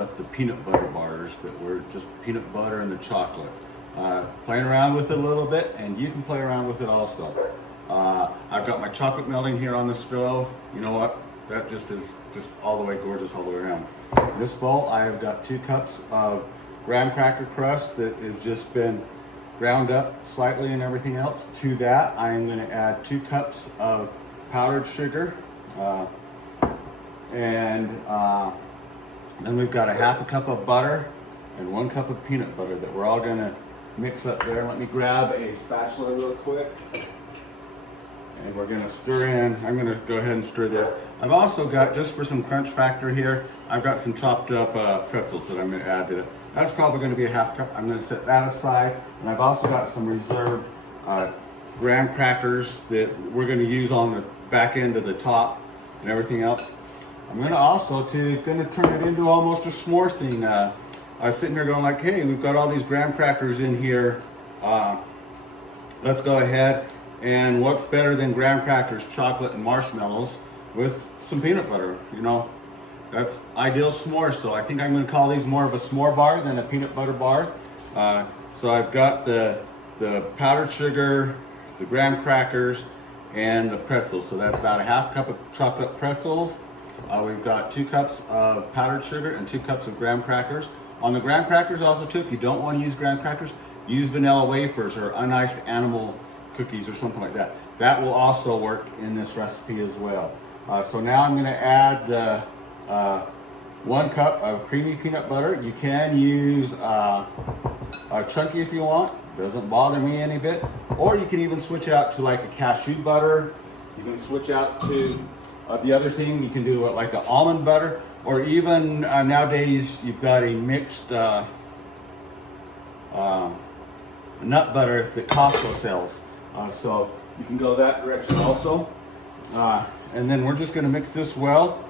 up the peanut butter bars that were just peanut butter and the chocolate. Playing around with it a little bit, and you can play around with it also. I've got my chocolate melting here on the stove. You know what? That just is just all the way gorgeous all the way around. In this bowl, I have got 2 cups of graham cracker crust that have just been ground up slightly and everything else. To that, I am going to add 2 cups of powdered sugar, and then we've got a half a cup of butter and 1 cup of peanut butter that we're all going to mix up there. Let me grab a spatula real quick. And we're going to stir in. I'm going to go ahead and stir this. I've also got, just for some crunch factor here, I've got some chopped up pretzels that I'm going to add to it. That's probably going to be a half cup. I'm going to set that aside. And I've also got some reserved graham crackers that we're going to use on the back end of the top and everything else. I'm going to also turn it into almost a s'more thing. I was sitting there going like, hey, we've got all these graham crackers in here. Let's go ahead. And what's better than graham crackers, chocolate, and marshmallows with some peanut butter? You know, that's ideal s'more. So I think I'm going to call these more of a s'more bar than a peanut butter bar. So I've got the powdered sugar, the graham crackers, and the pretzels. So that's about a half cup of chocolate pretzels. We've got 2 cups of powdered sugar and 2 cups of graham crackers. On the graham crackers also too, if you don't want to use graham crackers, use vanilla wafers or uniced animal cookies or something like that. That will also work in this recipe as well. So now I'm going to add the 1 cup of creamy peanut butter. You can use chunky if you want. Doesn't bother me any bit. Or you can even switch out to like a cashew butter. You can switch out to the other thing. You can do like an almond butter, or even nowadays you've got a mixed nut butter that Costco sells. So you can go that direction also. And then we're just going to mix this well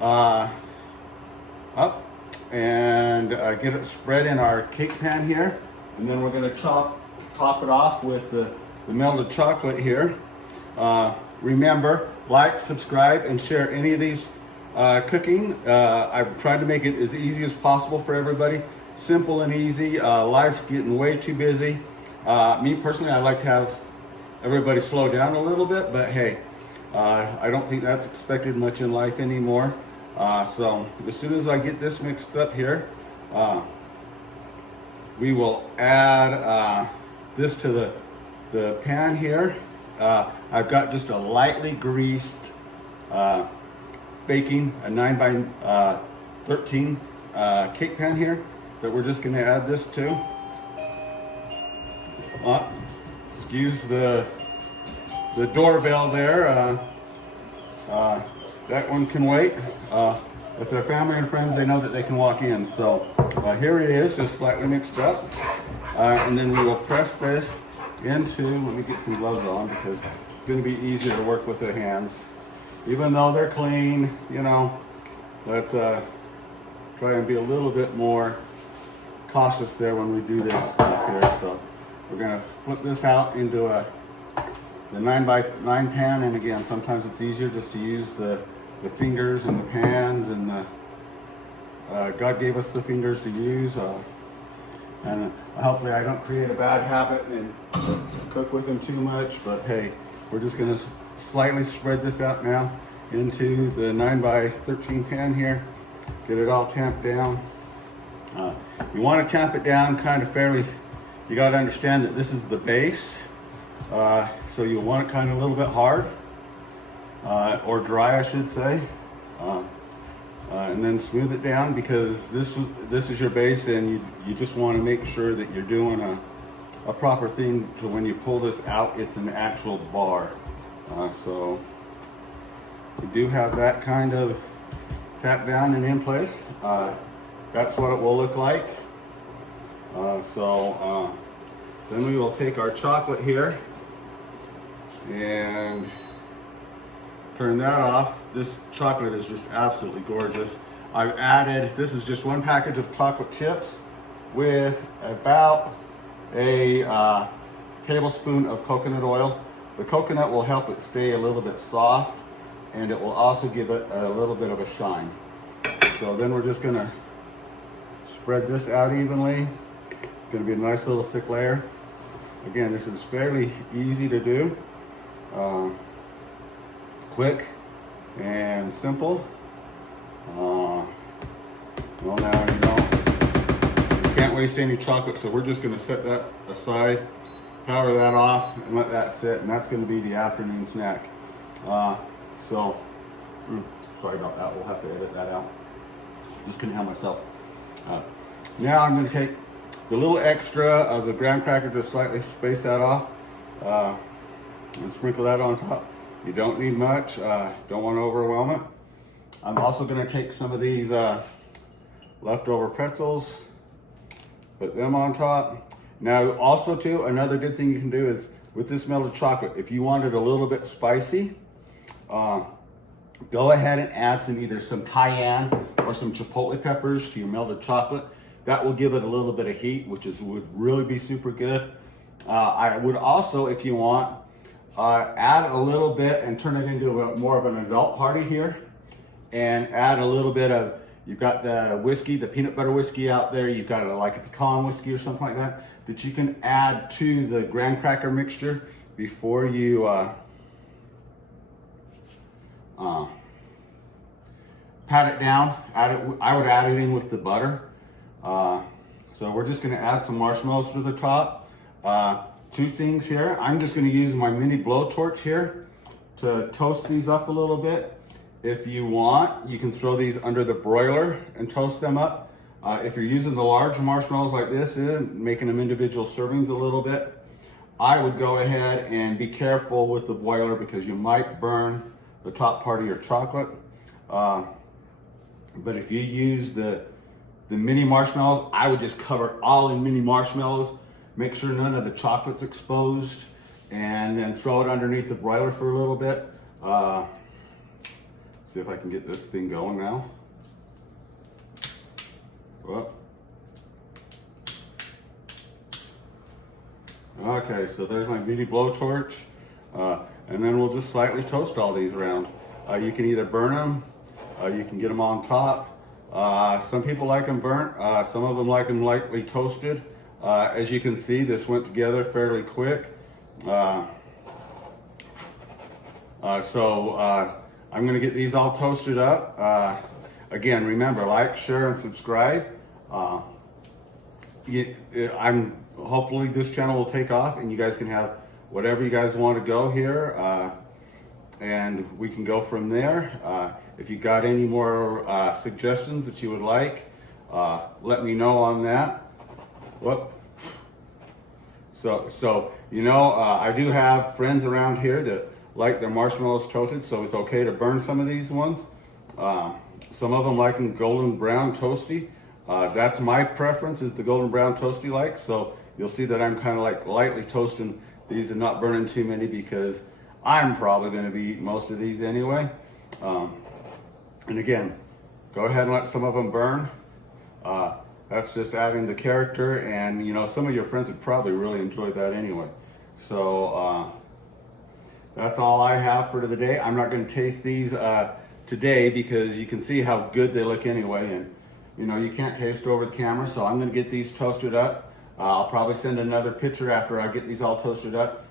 up and get it spread in our cake pan here. And then we're going to top it off with the melted chocolate here. Remember, like, subscribe, and share any of these cooking. I've tried to make it as easy as possible for everybody. Simple and easy. Life's getting way too busy. Me personally, I like to have everybody slow down a little bit, but hey, I don't think that's expected much in life anymore. So as soon as I get this mixed up here, we will add this to the pan here. I've got just a lightly greased baking, a 9x13 cake pan here that we're just going to add this to. Excuse the doorbell there. That one can wait. If they're family and friends, they know that they can walk in. So here it is, just slightly mixed up. And then we will press this into, let me get some gloves on because it's going to be easier to work with the hands. Even though they're clean, you know, let's try and be a little bit more cautious there when we do this stuff here. So we're going to flip this out into the 9x9 pan, and again, sometimes it's easier just to use the fingers and the pans, and God gave us the fingers to use, and hopefully I don't create a bad habit and cook with them too much, but hey, we're just going to slightly spread this out now into the 9x13 pan here, get it all tamped down. You want to tamp it down kind of fairly. You got to understand that this is the base, so you'll want it kind of a little bit hard, or dry, I should say, and then smooth it down, because this is your base, and you just want to make sure that you're doing a proper thing, so when you pull this out, it's an actual bar. So we do have that kind of tapped down and in place. That's what it will look like. Then we will take our chocolate here and turn that off. This chocolate is just absolutely gorgeous. I've added, this is just 1 package of chocolate chips with about a tablespoon of coconut oil. The coconut will help it stay a little bit soft, and it will also give it a little bit of a shine. So then we're just gonna spread this out evenly. Gonna be a nice little thick layer. Again, this is fairly easy to do. Quick and simple. Well, now you know you can't waste any chocolate, so we're just gonna set that aside, power that off, and let that sit, and that's gonna be the afternoon snack. Sorry about that, we'll have to edit that out. Just couldn't help myself. Now I'm gonna take the little extra of the graham cracker, just slightly space that off, and sprinkle that on top. You don't need much, don't want to overwhelm it. I'm also gonna take some of these leftover pretzels, put them on top. Now also too, another good thing you can do is with this melted chocolate, if you want it a little bit spicy, go ahead and add either some cayenne or some chipotle peppers to your melted chocolate. That will give it a little bit of heat, which would really be super good. I would also, if you want, add a little bit and turn it into more of an adult party here, and add a little bit of, you've got the whiskey, the peanut butter whiskey out there, you've got like a pecan whiskey or something like that, that you can add to the graham cracker mixture before you pat it down. I would add it in with the butter. So we're just gonna add some marshmallows to the top. Two things here. I'm just gonna use my mini blowtorch here to toast these up a little bit. If you want, you can throw these under the broiler and toast them up. If you're using the large marshmallows like this, making them individual servings a little bit, I would go ahead and be careful with the broiler because you might burn the top part of your chocolate. But if you use the mini marshmallows, I would just cover all in mini marshmallows. Make sure none of the chocolate's exposed, and then throw it underneath the broiler for a little bit. See if I can get this thing going now. Well. Okay, so there's my mini blowtorch. And then we'll just slightly toast all these around. You can either burn them, you can get them on top. Some people like them burnt, some of them like them lightly toasted. As you can see, this went together fairly quick. I'm gonna get these all toasted up. Again, remember, like, share, and subscribe. Hopefully this channel will take off and you guys can have whatever you guys want to go here. And we can go from there. If you got any more suggestions that you would like, let me know on that. Whoop. So I do have friends around here that like their marshmallows toasted, so it's okay to burn some of these ones. Some of them like them golden brown toasty. That's my preference, is the golden brown toasty like. So you'll see that I'm kind of like lightly toasting these and not burning too many, because I'm probably going to be eating most of these anyway. And again, go ahead and let some of them burn. That's just adding the character, and some of your friends would probably really enjoy that anyway. So that's all I have for today. I'm not going to taste these today because you can see how good they look anyway, and you can't taste over the camera. So I'm going to get these toasted up. I'll probably send another picture after I get these all toasted up.